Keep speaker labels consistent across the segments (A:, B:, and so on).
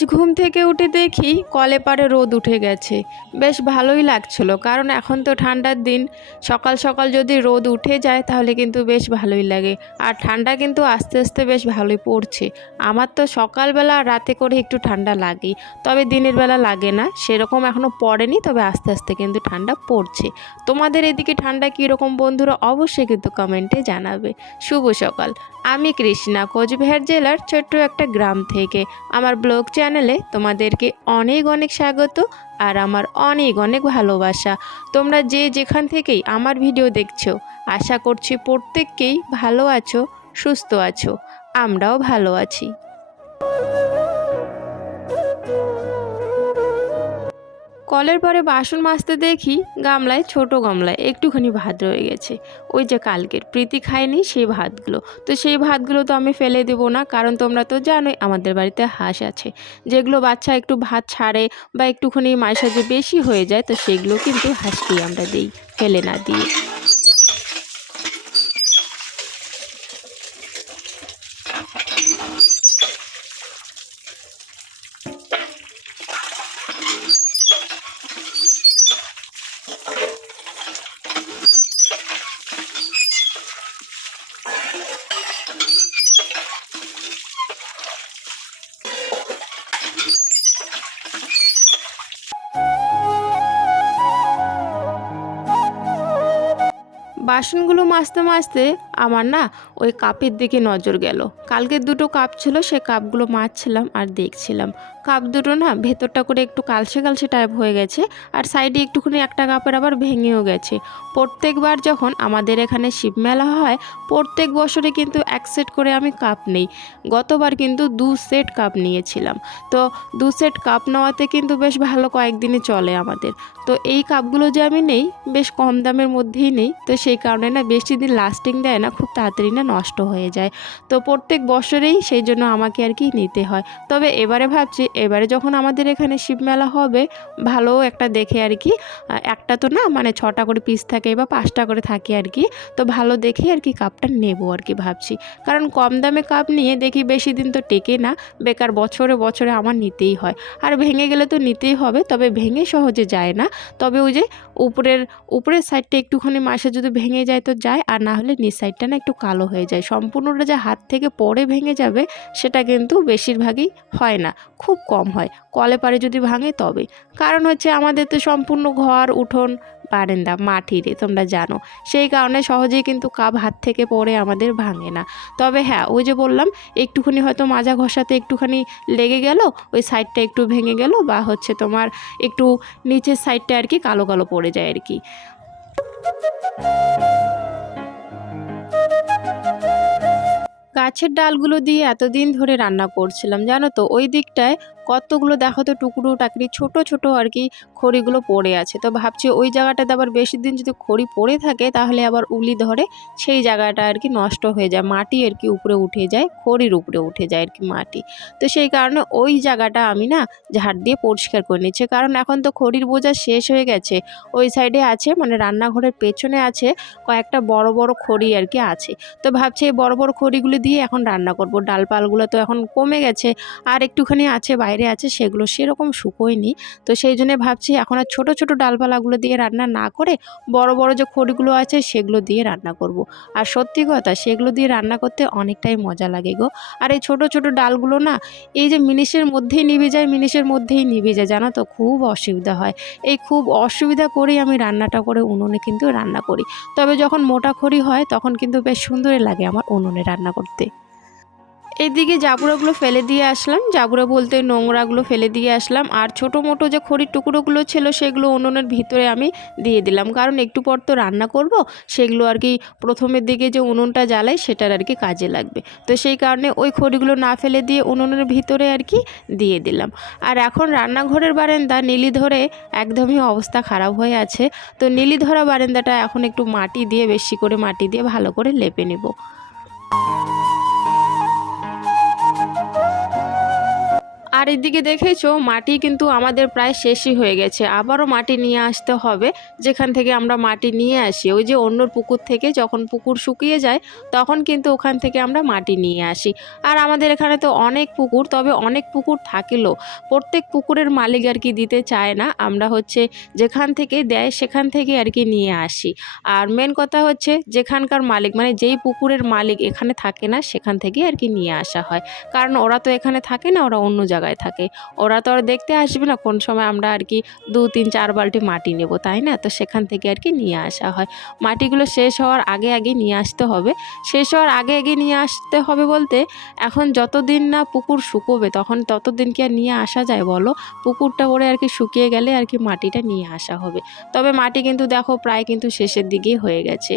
A: আজ ঘুম থেকে উঠে দেখি কলে পারে রোদ উঠে গেছে। বেশ ভালোই লাগছিল, কারণ এখন তো ঠান্ডার দিন। সকাল সকাল যদি রোদ উঠে যায় তাহলে কিন্তু বেশ ভালোই লাগে। আর ঠান্ডা কিন্তু আস্তে আস্তে বেশ ভালোই পড়ছে। আমার তো সকালবেলা আর রাতে করে একটু ঠান্ডা লাগেই, তবে দিনের বেলা লাগে না। সেরকম এখনও পড়েনি, তবে আস্তে আস্তে কিন্তু ঠান্ডা পড়ছে। তোমাদের এদিকে ঠান্ডা কীরকম বন্ধুরা অবশ্যই কিন্তু কমেন্টে জানাবে। শুভ সকাল। আমি কৃষ্ণা, কোচবিহার জেলার ছোট্ট একটা গ্রাম থেকে। আমার ব্লগ চ্যানেলে তোমাদেরকে অনেক অনেক স্বাগত আর আমার অনেক অনেক ভালোবাসা। তোমরা যে যেখান থেকেই আমার ভিডিও দেখছ, আশা করছি প্রত্যেককেই ভালো আছো, সুস্থ আছো, আমরাও ভালো আছি। কলের পরে বাসন মাজতে দেখি গামলায় ছোট গামলায় একটুখানি ভাত রয়ে গেছে। ওই যে কালকের, প্রীতি খায়নি সেই ভাতগুলো। তো সেই ভাতগুলো তো আমি ফেলে দেবো না, কারণ তোমরা তো জানোই আমাদের বাড়িতে হাঁস আছে। যেগুলো বাচ্চা একটু ভাত ছাড়ে বা একটুখানি মায়ের সাজে বেশি হয়ে যায়, তো সেগুলো কিন্তু হাঁসকেই আমরা দিই, ফেলে না দিয়ে। বাসনগুলো মাজতে মাজতে আমার না ওই কাপের দিকে নজর গেল। কালকে দুটো কাপ ছিল, সে কাপগুলো মাজছিলাম আর দেখছিলাম। কাপ দুটো না ভেতরটা করে একটু কালসে কালসে টাইপ হয়ে গেছে আর সাইডে একটুখানি একটা কাপের আবার ভেঙেও গেছে। প্রত্যেকবার যখন আমাদের এখানে শিব মেলা হয়, প্রত্যেক বছরে কিন্তু এক সেট করে আমি কাপ নেই। গতবার কিন্তু দু সেট কাপ নিয়েছিলাম। তো দু সেট কাপ নেওয়াতে কিন্তু বেশ ভালো কয়েকদিনই চলে আমাদের। তো এই কাপগুলো যে আমি নেই, বেশ কম দামের মধ্যেই নেই। তো সেই কারণে না বেশি দিন লাস্টিং দেয় না খুব তাড়াতাড়ি না নষ্ট হয়ে যায়। তো প্রত্যেক বছরেই সেই জন্য আমাকে আর কি নিতে হয়। তবে এবারে ভাবছি, এবারে যখন আমাদের এখানে শিবমেলা হবে, ভালো একটা দেখে আর কি একটা তো না মানে ছটা করে পিস থাকে বা পাঁচটা করে থাকে আর কি, তো ভালো দেখে আর কি কাপটা নেব আর কি ভাবছি। কারণ কম দামে কাপ নিয়ে দেখি বেশি দিন তো টেকে না, বেকার বছরে বছরে আমার নিতেই হয়। আর ভেঙে গেলে তো নিতেই হবে, তবে ভেঙে সহজে যায় না। তবে ওই যে উপরের উপরের সাইডটা একটুখানি মাসে যদি ভেঙে যায় তো যায়, আর না হলে নিচ সাইডটা না একটু কালো হয়ে যায়। সম্পূর্ণটা যে হাত থেকে পরে ভেঙে যাবে, সেটা কিন্তু বেশিরভাগই হয় না, খুব কম হয়। কলে পারে যদি ভাঙে, তবে। কারণ হচ্ছে আমাদের তো সম্পূর্ণ ঘর, উঠোন, বারেন্দা মাটিরে তোমরা জানো। সেই কারণে সহজেই কিন্তু কাপ হাত থেকে পড়ে আমাদের ভাঙে না। তবে হ্যাঁ ওই যে বললাম, একটুখানি হয়তো মাজা ঘষাতে একটুখানি লেগে গেল, ওই সাইডটা একটু ভেঙে গেল বা হচ্ছে তোমার একটু নিচের সাইডটা আর কি কালো কালো পড়ে যায় আর কি। গাছের ডালগুলো দিয়ে এতদিন ধরে রান্না করছিলাম জানো তো? ওই দিকটায় কতগুলো দেখো তো টুকরো টাকরি, ছোট ছোট আর কি খড়িগুলো পড়ে আছে। তো ভাবছি ওই জায়গাটাতে আবার বেশি দিন যদি খড়ি পড়ে থাকে তাহলে আবার উলি ধরে সেই জায়গাটা আর কি নষ্ট হয়ে যায়, মাটি আর কি উপরে উঠে যায়, খড়ির উপরে উঠে যায় আর কি মাটি। তো সেই কারণে ওই জায়গাটা আমি না ঝাড় দিয়ে পরিষ্কার করে নিচ্ছি। কারণ এখন তো খড়ির বোঝা শেষ হয়ে গেছে। ওই সাইডে আছে মানে রান্নাঘরের পেছনে আছে, কয়েকটা বড় বড় খড়ি আর কি আছে। তো ভাবছি এই বড় বড় খড়িগুলো দিয়ে এখন রান্না করব। ডালপালগুলো তো এখন কমে গেছে, আর একটুখানি আছে বাইরে আছে, সেগুলো সেরকম শুকোয়নি। তো সেই জন্য ভাবছি এখন আর ছোটো ছোটো ডালপালাগুলো দিয়ে রান্না না করে বড় বড় যে খড়িগুলো আছে, সেগুলো দিয়ে রান্না করব। আর সত্যি কথা, সেগুলো দিয়ে রান্না করতে অনেকটাই মজা লাগে গো। আর এই ছোট ছোট ডালগুলো না, এই যে মিনিশের মধ্যেই নিভে যায়, মিনিশের মধ্যেই নিভে যায়, জানো তো? খুব অসুবিধা হয়। এই খুব অসুবিধা করেই আমি রান্নাটা করে উনুনে কিন্তু রান্না করি। তবে যখন মোটা খড়ি হয়, তখন কিন্তু বেশ সুন্দরই লাগে আমার উনুনে রান্না করতে। এইদিকে জাবুরাগুলো ফেলে দিয়ে আসলাম। জাবুরা বলতে নোংরাগুলো ফেলে দিয়ে আসলাম। আর ছোটো মোটো যে খড়ির টুকরোগুলো ছিল, সেগুলো উনুনের ভিতরে আমি দিয়ে দিলাম। কারণ একটু পর তো রান্না করব, সেগুলো আর কি প্রথমের দিকে যে উনুনটা জ্বালাই, সেটার আর কি কাজে লাগবে। তো সেই কারণে ওই খড়িগুলো না ফেলে দিয়ে উনুনের ভিতরে আর কি দিয়ে দিলাম। আর এখন রান্নাঘরের বারান্দা নীলি ধরে একদমই অবস্থা খারাপ হয়ে আছে। তো নীলি ধরা বারান্দাটা এখন একটু মাটি দিয়ে, বেশি করে মাটি দিয়ে ভালো করে লেপে নেব। আর এদিকে দেখেছ, মাটি কিন্তু আমাদের প্রায় শেষই হয়ে গেছে। আবারও মাটি নিয়ে আসতে হবে, যেখান থেকে আমরা মাটি নিয়ে আসি। ওই যে অন্য পুকুর থেকে যখন পুকুর শুকিয়ে যায়, তখন কিন্তু ওখান থেকে আমরা মাটি নিয়ে আসি। আর আমাদের এখানে তো অনেক পুকুর, তবে অনেক পুকুর থাকলেও প্রত্যেক পুকুরের মালিক আর কি দিতে চায় না। আমরা হচ্ছে যেখান থেকে দেয়, সেখান থেকে আর কি নিয়ে আসি। আর মেন কথা হচ্ছে যেখানকার মালিক মানে যেই পুকুরের মালিক এখানে থাকে না, সেখান থেকে আর কি নিয়ে আসা হয়। কারণ ওরা তো এখানে থাকে না, ওরা অন্য জায়গায় থাকে। ওরা তো আর দেখতে আসবে না কোন সময় আমরা আর কি দু, তিন, চার বালটি মাটি নেব, তাই না? তো সেখান থেকে আর কি নিয়ে আসা হয়। মাটিগুলো শেষ হওয়ার আগে আগে নিয়ে আসতে হবে। শেষ হওয়ার আগে আগে নিয়ে আসতে হবে বলতে এখন যতদিন না পুকুর শুকোবে, তখন ততদিন কি আর নিয়ে আসা যায় বলো? পুকুরটা ওরে আর কি শুকিয়ে গেলে আর কি মাটিটা নিয়ে আসা হবে। তবে মাটি কিন্তু দেখো প্রায় কিন্তু শেষের দিকেই হয়ে গেছে।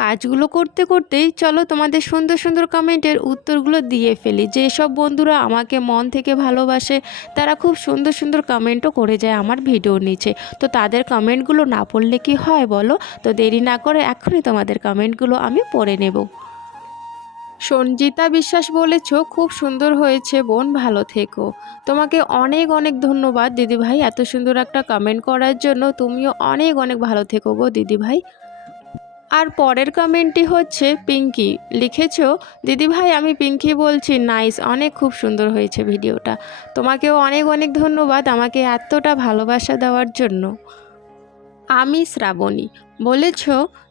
A: কাজগুলো করতে করতেই চলো তোমাদের সুন্দর সুন্দর কমেন্টের উত্তরগুলো দিয়ে ফেলি। যেসব বন্ধুরা আমাকে মন থেকে ভালোবাসে, তারা খুব সুন্দর সুন্দর কমেন্টও করে যায় আমার ভিডিও নিচে। তো তাদের কমেন্টগুলো না পড়লে কি হয় বলো? তো দেরি না করে এখনই তোমাদের কমেন্টগুলো আমি পড়ে নেব। সঞ্জিতা বিশ্বাস বলেছ, খুব সুন্দর হয়েছে বোন, ভালো থেকো। তোমাকে অনেক অনেক ধন্যবাদ দিদিভাই, এত সুন্দর একটা কমেন্ট করার জন্য। তুমিও অনেক অনেক ভালো থেকো গো দিদিভাই। আর পরের কমেন্টটি হচ্ছে পিঙ্কি। লিখেছ, দিদিভাই, আমি পিঙ্কি বলছি। নাইস, অনেক খুব সুন্দর হয়েছে ভিডিওটা। তোমাকেও অনেক অনেক ধন্যবাদ আমাকে এতটা ভালোবাসা দেওয়ার জন্য। আমি শ্রাবণী। বলেছ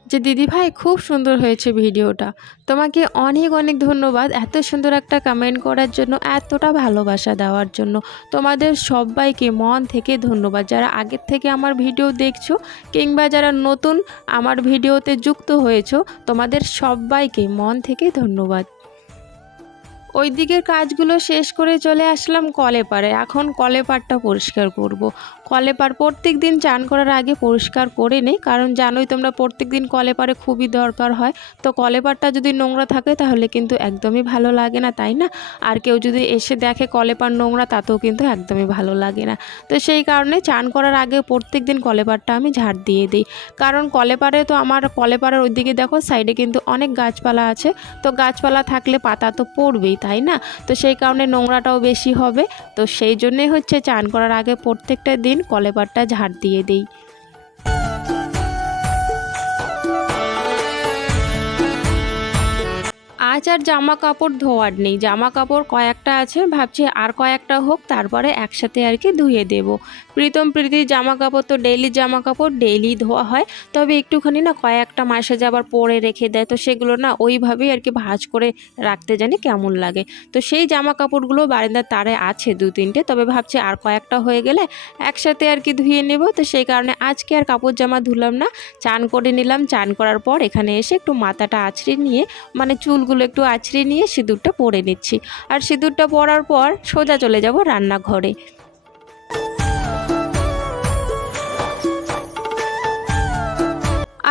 A: যে দিদিভাই খুব সুন্দর হয়েছে ভিডিওটা। তোমাকে অনেক অনেক ধন্যবাদ এত সুন্দর একটা কমেন্ট করার জন্য, এতটা ভালোবাসা দেওয়ার জন্য। তোমাদের সবাইকে মন থেকে ধন্যবাদ। যারা আগের থেকে আমার ভিডিও দেখছ কিংবা যারা নতুন আমার ভিডিওতে যুক্ত হয়েছো, তোমাদের সবাইকে মন থেকে ধন্যবাদ। ওই দিকের কাজগুলো শেষ করে চলে আসলাম কলেপারে এখন কলেপারটা পরিষ্কার করব। কলেপার প্রত্যেক দিন চান করার আগে পরিষ্কার করে নেই। কারণ জানোই তোমরা প্রত্যেক দিন কলেপারে খুবই দরকার হয়। তো কলেপারটা যদি নোংরা থাকে তাহলে কিন্তু একদমই ভালো লাগে না, তাই না? আর কেউ যদি এসে দেখে কলেপার নোংরা তাতেও কিন্তু একদমই ভালো লাগে না। তো সেই কারণে চান করার আগে প্রত্যেক দিন কলেপারটা আমি ঝাড় দিয়ে দিই। কারণ কলেপারে তো আমার কলেপারের ওইদিকে দেখো সাইডে কিন্তু অনেক গাছপালা আছে। তো গাছপালা থাকলে পাতা তো পড়বেই, তাই না? তো সেই কারণে নোংরাটাও বেশি হবে। তো সেই জন্যেই হচ্ছে চান করার আগে প্রত্যেকটা দিন কলেপারটা ঝাড় দিয়ে দিই। আজ আর জামা কাপড় ধোয়ার নেই। জামা কাপড় কয়েকটা আছে, ভাবছি আর কয়েকটা হোক, তারপরে একসাথে আর কি ধুয়ে দেব। প্রীতম প্রীতির জামা কাপড় তো ডেইলি জামা কাপড় ডেইলি ধোয়া হয়, তবে একটুখানি না কয়েকটা মাসে যে আবার পরে রেখে দেয়, তো সেগুলো না ওইভাবেই আর কি ভাজ করে রাখতে জানি কেমন লাগে। তো সেই জামা কাপড়গুলো বারান্দার তারে আছে দু তিনটে, তবে ভাবছি আর কয়েকটা হয়ে গেলে একসাথে আর কি ধুয়ে নেব। তো সেই কারণে আজকে আর কাপড় জামা ধুলাম না, চান করে নিলাম। চান করার পর এখানে এসে একটু মাথাটা আছড়ে নিয়ে মানে চুলগুলো একটু আছড়ে নিয়ে সিঁদুরটা পরে নিচ্ছি। আর সিঁদুরটা পরার পর সোজা চলে যাব রান্নাঘরে।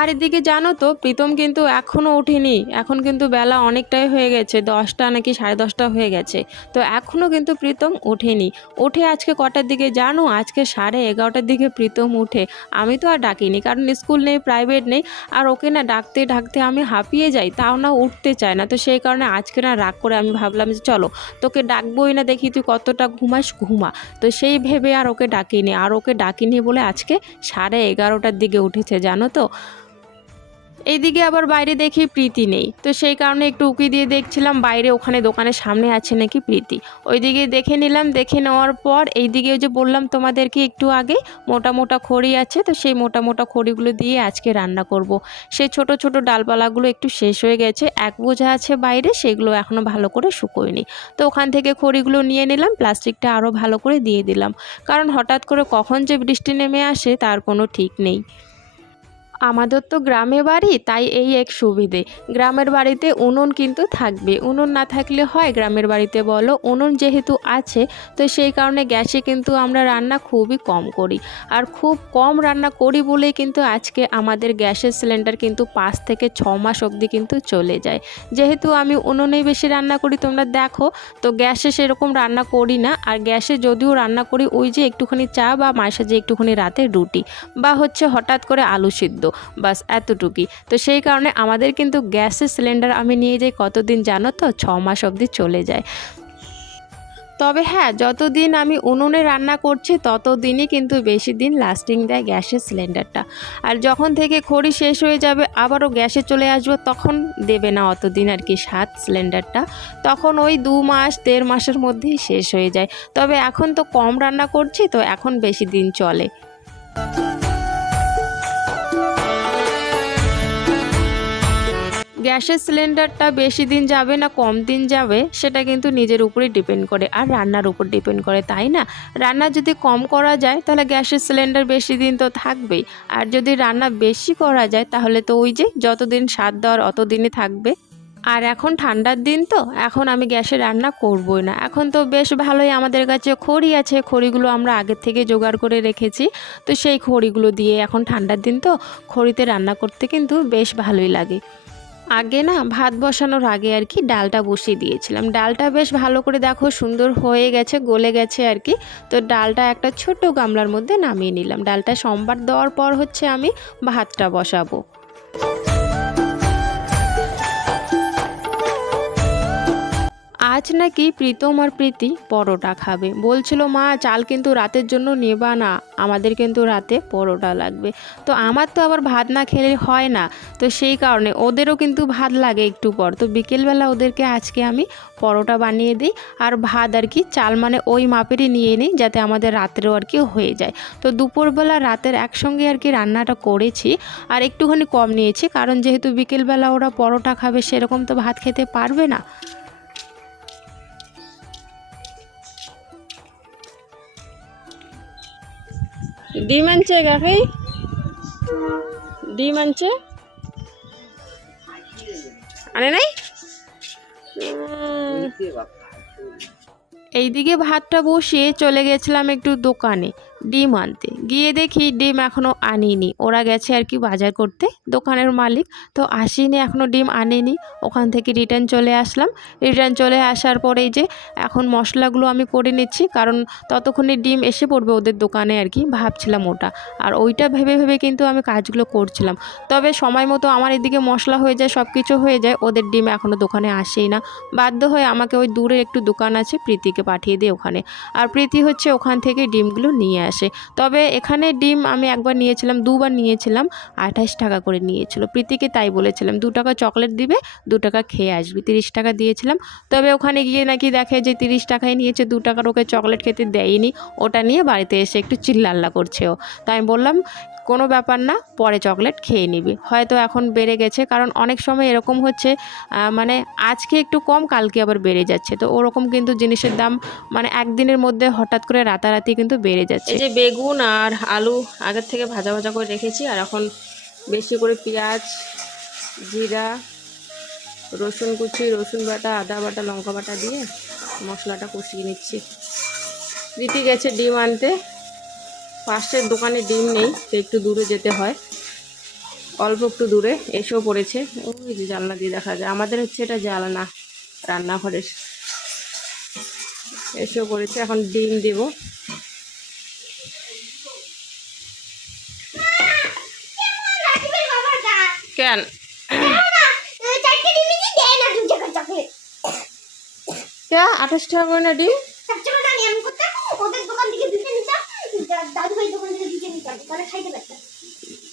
A: আর এদিকে জানো তো, প্রীতম কিন্তু এখনও ওঠেনি। এখন কিন্তু বেলা অনেকটাই হয়ে গেছে, দশটা নাকি সাড়ে দশটা হয়ে গেছে। তো এখনও কিন্তু প্রীতম ওঠেনি। ওঠে আজকে কটার দিকে জানো? আজকে সাড়ে এগারোটার দিকে প্রীতম উঠে। আমি তো আর ডাকিনি, কারণ স্কুল নেই, প্রাইভেট নেই, আর ওকে না ডাকতে ডাকতে আমি হাঁপিয়ে যাই, তাও না উঠতে চায় না। তো সেই কারণে আজকে না রাগ করে আমি ভাবলাম যে চলো, তোকে ডাকবোই না দেখি তুই কতটা ঘুমাস, ঘুমা। তো সেই ভেবে আর ওকে ডাকিনি, আর ওকে ডাকিনি বলে আজকে সাড়ে এগারোটার দিকে উঠেছে, জানো তো? এইদিকে আবার বাইরে দেখি প্রীতি নেই। তো সেই কারণে একটু উকি দিয়ে দেখছিলাম, বাইরে ওখানে দোকানের সামনে আছে নাকি প্রীতি। ওইদিকে দেখে নিলাম, দেখে নেওয়ার পর এইদিকে যে বললাম তোমাদেরকে একটু আগে, মোটা মোটা খড়ি আছে, তো সেই মোটা মোটা খড়িগুলো দিয়ে আজকে রান্না করব। সেই ছোট ছোট ডালপালাগুলো একটু শেষ হয়ে গেছে, এক বোঝা আছে বাইরে, সেগুলো এখনও ভালো করে শুকোয়নি। তো ওখান থেকে খড়িগুলো নিয়ে নিলাম, প্লাস্টিকটা আরও ভালো করে দিয়ে দিলাম। কারণ হঠাৎ করে কখন যে বৃষ্টি নেমে আসে, তার কোনো ঠিক নেই। আমাদের তো গ্রামে বাড়ি, তাই এই এক সুবিধে। গ্রামের বাড়িতে উনুন কিন্তু থাকবে। উনুন না থাকলে হয় গ্রামের বাড়িতে বলো, উনুন যেহেতু আছে, তো সেই কারণে গ্যাসে কিন্তু আমরা রান্না খুবই কম করি। আর খুব কম রান্না করি বলেই কিন্তু আজকে আমাদের গ্যাসের সিলিন্ডার কিন্তু পাঁচ থেকে ছ মাস অবধি কিন্তু চলে যায়। যেহেতু আমি উনুনেই বেশি রান্না করি, তোমরা দেখো, তো গ্যাসে সেরকম রান্না করি না। আর গ্যাসে যদিও রান্না করি, ওই যে একটুখানি চা বা মাসে যে একটুখানি রাতে রুটি, বা হচ্ছে হঠাৎ করে আলু সিদ্ধ। বাস এতটুকুই। তো সেই কারণে আমাদের কিন্তু গ্যাসের সিলিন্ডার আমি নিয়ে যাই কতদিন জানো তো? ছ মাস অবধি চলে যায়। তবে হ্যাঁ যতদিন আমি উনুনে রান্না করছি ততদিনই কিন্তু বেশি দিন লাস্টিং দেয় গ্যাসের সিলিন্ডারটা। আর যখন থেকে খড়ি শেষ হয়ে যাবে, আবারও গ্যাসে চলে আসব, তখন দেবে না অতদিন আর কি সাত সিলিন্ডারটা। তখন ওই দু মাস, দেড় মাসের মধ্যেই শেষ হয়ে যায়। তবে এখন তো কম রান্না করছি, তো এখন বেশি দিন চলে। গ্যাসের সিলিন্ডারটা বেশি দিন যাবে না, কম দিন যাবে, সেটা কিন্তু নিজের উপরেই ডিপেন্ড করে আর রান্নার উপর ডিপেন্ড করে, তাই না? রান্না যদি কম করা যায়, তাহলে গ্যাসের সিলিন্ডার বেশি দিন তো থাকবেই। আর যদি রান্না বেশি করা যায়, তাহলে তো ওই যে যতদিন স্বাদ দেওয়ার অতদিনই থাকবে। আর এখন ঠান্ডার দিন তো, এখন আমি গ্যাসে রান্না করবই না। এখন তো বেশ ভালোই আমাদের কাছে খড়ি আছে, খড়িগুলো আমরা আগের থেকে জোগাড় করে রেখেছি। তো সেই খড়িগুলো দিয়ে এখন ঠান্ডার দিন তো খড়িতে রান্না করতে কিন্তু বেশ ভালোই লাগে। আগে না ভাত বসানোর আগে আর কি ডালটা বসিয়ে দিয়েছিলাম। ডালটা বেশ ভালো করে দেখো সুন্দর হয়ে গেছে, গলে গেছে আর কি। তো ডালটা একটা ছোট গামলার মধ্যে নামিয়ে নিলাম। ডালটা সোমবার দেওয়ার পর হচ্ছে আমি ভাতটা বসাবো। আজ নাকি প্রীতম আর প্রীতি পরোটা খাবে। বলছিল, মা, চাল কিন্তু রাতের জন্য নেবা না। আমাদের কিন্তু রাতে পরোটা লাগবে। তো আমার তো আবার ভাত না খেলে হয় না। তো সেই কারণে ওদেরও কিন্তু ভাত লাগে একটু পর। তো বিকেলবেলা ওদেরকে আজকে আমি পরোটা বানিয়ে দিই। আর ভাত আর কি, চাল মানে ওই মাপেরই নিয়ে নিই যাতে আমাদের রাতেরও আর কি হয়ে যায়। তো দুপুরবেলা রাতের একসঙ্গে আর কি রান্নাটা করেছি। আর একটুখানি কম নিয়েছি, কারণ যেহেতু বিকেলবেলা ওরা পরোটা খাবে, সেরকম তো ভাত খেতে পারবে না। ডিম আনছে কাকি ডিম আনছে আনে নাই? এইদিকে ভাতটা বসিয়ে চলে গেছিলাম একটু দোকানে। ডিম আনতে। গিয়ে দেখি ডিম এখনও আনিনি। ওরা গেছে আর কি বাজার করতে, দোকানের মালিক। তো আসেনি এখনও ডিম আনেনি। ওখান থেকে রিটার্ন চলে আসলাম। রিটার্ন চলে আসার পরেই যে এখন মশলাগুলো আমি করে নিচ্ছি, কারণ ততক্ষণে ডিম এসে পড়বে ওদের দোকানে আর কি, ভাবছিলাম ওটা। আর ওইটা ভেবে ভেবে কিন্তু আমি কাজগুলো করছিলাম। তবে সময় মতো আমার এদিকে মশলা হয়ে যায় সব কিছু হয়ে যায়, ওদের ডিম এখনও দোকানে আসেই না। বাধ্য হয়ে আমাকে ওই দূরে একটু দোকান আছে, প্রীতিকে পাঠিয়ে দিই ওখানে। আর প্রীতি হচ্ছে ওখান থেকে ডিমগুলো নিয়ে আসে। তবে এখানে ডিম আমি একবার নিয়েছিলাম, দুবার নিয়েছিলাম, আঠাশ টাকা করে নিয়েছিল। প্রীতিকে তাই বলেছিলাম, দু টাকা চকলেট দিবে, দু টাকা খেয়ে আসবি। তিরিশ টাকা দিয়েছিলাম। তবে ওখানে গিয়ে নাকি দেখে যে তিরিশ টাকায় নিয়েছে, দু টাকার ওকে চকলেট খেতে দেয়নি। ওটা নিয়ে বাড়িতে এসে একটু চিল্লাল্লা করছে ও। তাই বললাম কোনো ব্যাপার না, পরে চকলেট খেয়ে নিবি। হয়তো এখন বেড়ে গেছে, কারণ অনেক সময় এরকম হচ্ছে মানে আজকে একটু কম, কালকে আবার বেড়ে যাচ্ছে। তো ওরকম কিন্তু জিনিসের দাম মানে একদিনের মধ্যে হঠাৎ করে রাতারাতি কিন্তু বেড়ে যাচ্ছে। যে বেগুন আর আলু আগের থেকে ভাজা ভাজা করে রেখেছি, আর এখন বেশি করে পেঁয়াজ, জিরা, রসুন কুচি, রসুন বাটা, আদা বাটা, লঙ্কা বাটা দিয়ে মশলাটা কষিয়ে নিচ্ছি। রীতি গেছে ডিম আনতে। পাশের দোকানে ডিম নেই তো একটু দূরে যেতে হয়। অল্প একটু দূরে এসেও পড়েছে। ওই যে জানলা দিয়ে দেখা যায়। আমাদের হচ্ছে এটা জানলা রান্নাঘরের। এসেও পড়েছে। এখন ডিম দেব। কেন? কে? আঠাশ টাকা করে না ডিম?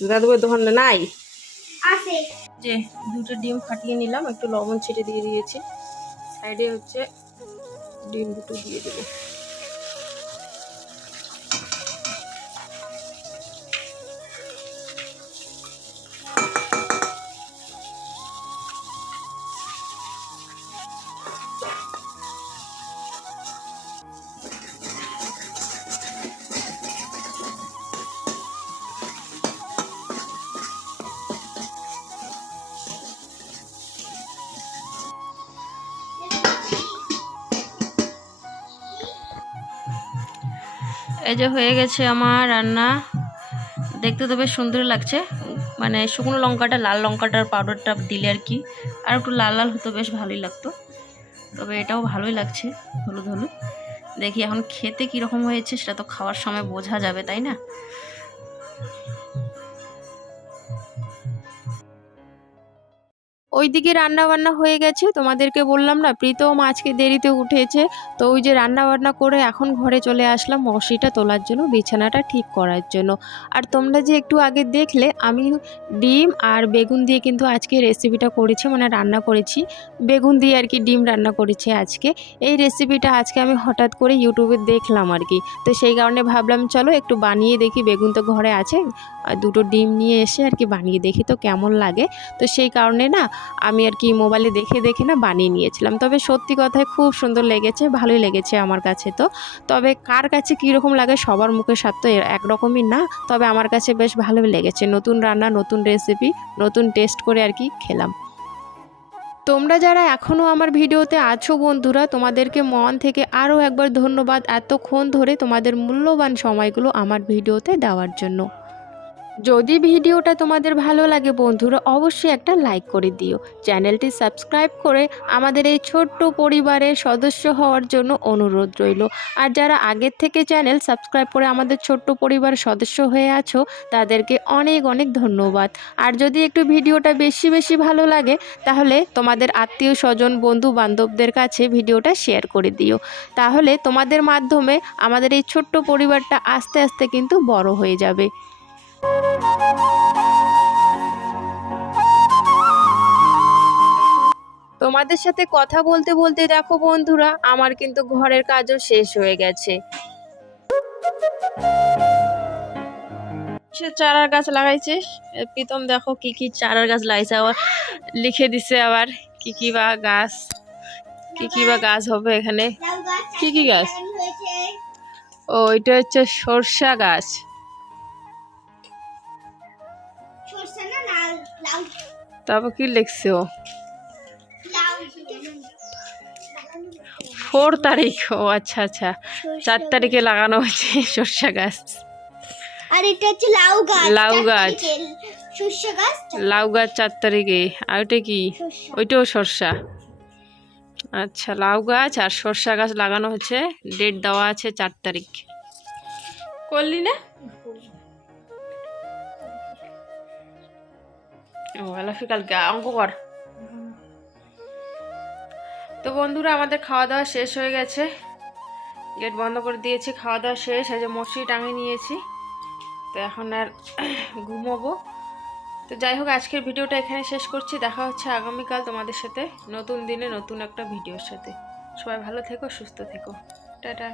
A: দাদুবের দোকানে নাই? যে দুটো ডিম ফাটিয়ে নিলাম একটু লবণ ছেটে দিয়ে দিয়েছি। সাইডে হচ্ছে ডিম দুটো দিয়ে দেবো। এই যে হয়ে গেছে আমার রান্না। দেখতে তো বেশ সুন্দর লাগছে। মানে শুকনো লঙ্কাটা, লাল লঙ্কাটার পাউডারটা দিলে আর কি। আর একটু লাল লাল হতো বেশ ভালোই লাগতো। তবে এটাও ভালোই লাগছে, হলুদ হলুদ। দেখি এখন খেতে কীরকম হয়েছে, সেটা তো খাওয়ার সময় বোঝা যাবে, তাই না? ওইদিকে রান্না বান্না হয়ে গেছে। তোমাদেরকে বললাম না, প্রীতম আজকে দেরিতে উঠেছে। তো ওই যে রান্না বান্না করে এখন ঘরে চলে আসলাম মশিটা তোলার জন্য, বিছানাটা ঠিক করার জন্য। আর তোমরা যে একটু আগে দেখলে, আমি ডিম আর বেগুন দিয়ে কিন্তু আজকে রেসিপিটা করেছি মানে রান্না করেছি। বেগুন দিয়ে আর কি ডিম রান্না করেছি আজকে। এই রেসিপিটা আজকে আমি হঠাৎ করে ইউটিউবে দেখলাম আর কি। তো সেই কারণে ভাবলাম, চলো একটু বানিয়ে দেখি, বেগুন তো ঘরে আছে। আর দুটো ডিম নিয়ে এসে আর কি বানিয়ে দেখি, তো কেমন লাগে? তো সেই কারণে না আমি আর কি মোবাইলে দেখে দেখে না বানিয়ে নিয়েছিলাম। তবে সত্যি কথায় খুব সুন্দর লেগেছে, ভালোই লেগেছে আমার কাছে তো। তবে কার কাছে কীরকম লাগে সবার মুখে স্বাদ তো একরকমই না, তবে আমার কাছে বেশ ভালোই লেগেছে। নতুন রান্না, নতুন রেসিপি নতুন টেস্ট করে আর কি খেলাম। তোমরা যারা এখনও আমার ভিডিওতে আছো বন্ধুরা, তোমাদেরকে মন থেকে আরও একবার ধন্যবাদ এতক্ষণ ধরে তোমাদের মূল্যবান সময়গুলো আমার ভিডিওতে দেওয়ার জন্য। যদি ভিডিওটা তোমাদের ভালো লাগে বন্ধুরা, অবশ্যই একটা লাইক করে দিও। চ্যানেলটি সাবস্ক্রাইব করে আমাদের এই ছোট্ট পরিবারের সদস্য হওয়ার জন্য অনুরোধ রইল। আর যারা আগের থেকে চ্যানেল সাবস্ক্রাইব করে আমাদের ছোট্ট পরিবার সদস্য হয়ে আছো, তাদেরকে অনেক অনেক ধন্যবাদ। আর যদি একটু ভিডিওটা বেশি বেশি ভালো লাগে, তাহলে তোমাদের আত্মীয় স্বজন, বন্ধু বান্ধবদের কাছে ভিডিওটা শেয়ার করে দিও। তাহলে তোমাদের মাধ্যমে আমাদের এই ছোট্ট পরিবারটা আস্তে আস্তে কিন্তু বড় হয়ে যাবে। তোমাদের সাথে কথা বলতে বলতে দেখো বন্ধুরা, আমার কিন্তু ঘরের কাজও শেষ হয়ে গেছে। চারার গাছ লাগাইছিস প্রীতম দেখো কি কি চারার গাছ লাগাইছে, আবার লিখে দিছে আবার কি কি বা গাছ, কি কি বা গাছ হবে এখানে। কি কি গাছ? ও, এটা হচ্ছে সরষা গাছ। তারপর কি লিখছে ও? ফোর তারিখ। ও আচ্ছা আচ্ছা। চার তারিখে লাগানো হয়েছে সরষা গাছ।
B: আর এটা হচ্ছে লাউ গাছ
A: লাউ গাছ। লাউ গাছ চার তারিখে। আর ওইটা কি? ওইটাও সরষা। আচ্ছা লাউ গাছ আর সরষা গাছ লাগানো হচ্ছে ডেট দেওয়া আছে চার তারিখ। করলি না? আলাফি কালকে অঙ্ক কর। তো বন্ধুরা, আমাদের খাওয়া দাওয়া শেষ হয়ে গেছে। গেট বন্ধ করে দিয়েছি, খাওয়া দাওয়া শেষ। এই যে মশি টাঙিয়ে নিয়েছি। তো এখন আর ঘুমোবো। তো যাই হোক, আজকের ভিডিওটা এখানে শেষ করছি। দেখা হচ্ছে আগামীকাল তোমাদের সাথে নতুন দিনে নতুন একটা ভিডিওর সাথে। সবাই ভালো থেকো, সুস্থ থেকো। টাটা।